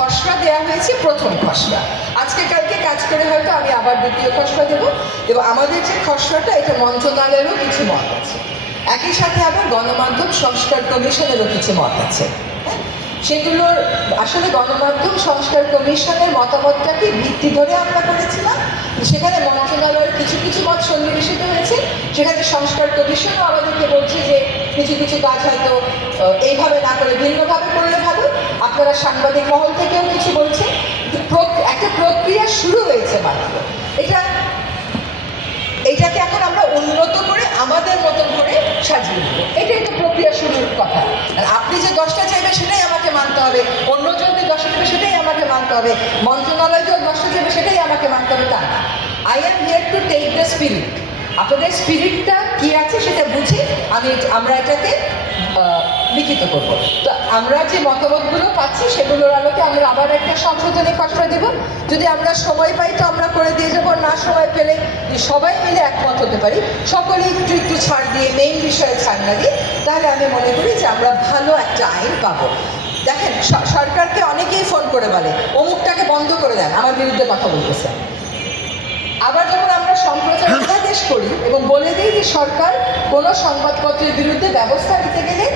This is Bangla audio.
খসড়া দেওয়া হয়েছে প্রথম খসড়া। আজকে কালকে কাজ করে হয়তো আমি আবার দ্বিতীয় খসড়া দেবো। এবং আমাদের যে খসড়াটা, এটা মন্ত্রণালয়েরও কিছু মত আছে। একই সাথে আবার গণমাধ্যম সংস্কার কমিশনেরও কিছু মত আছে। হ্যাঁ? সেগুলোর, আসলে গণমাধ্যম সংস্কার কমিশনের মতামতটাকে ভিত্তি ধরে আমরা করেছিলাম? সেখানে মন্ত্রণালয়ের কিছু কিছু মত সন্নিবেশিত হয়েছে। সেখানে সংস্কার কমিশনও আমাদেরকে বলছে যে কিছু কিছু কাজ হয়তো এইভাবে না করে ভিন্নভাবে করলে আপনারা সাংবাদিক মহল থেকেও কিছু বলছে। একটা প্রক্রিয়া শুরু হয়েছে মাত্র। এটা এটাকে এখন আমরা উন্নত করে আমাদের মতন করে সাজিয়ে দেবো এটাই তো প্রক্রিয়া শুরুর কথা। আপনি যে দশটা চাইবে সেটাই আমাকে মানতে হবে। অন্যজন যে দশটা চাইবে সেটাই আমাকে মানতে হবে। মন্ত্রণালয় যে দশটা চাইবে সেটাই আমাকে মানতে হবে, তা না। I am here to take the spirit আপনাদের স্পিরিটটা কি আছে সেটা বুঝে আমি এটা- আমরা এটাকে লিখিত করব। তো আমরা যে মতামতগুলো পাচ্ছি সেগুলোর আলোকে আমরা আবার একটা সংশোধনী খসড়া দেব। যদি আমরা সময় পাই তো আমরা করে দিয়ে যাব, না সময় পেলে সবাই মিলে একমত হতে পারি সকলেই একটু একটু ছাড় দিয়ে মেইন বিষয়ে ছাড় না দিয়ে, তাহলে আমি মনে করি যে আমরা ভালো একটা আইন পাবো। দেখেন সরকারকে অনেকেই ফোন করে বলে, অমুকটাকে বন্ধ করে দেন, আমার বিরুদ্ধে কথা বলতেছে। আবার যখন আমরা সম্প্রচার আদেশ করি এবং বলে দিই যে সরকার কোনো সংবাদপত্রের বিরুদ্ধে ব্যবস্থা নিতে গেলে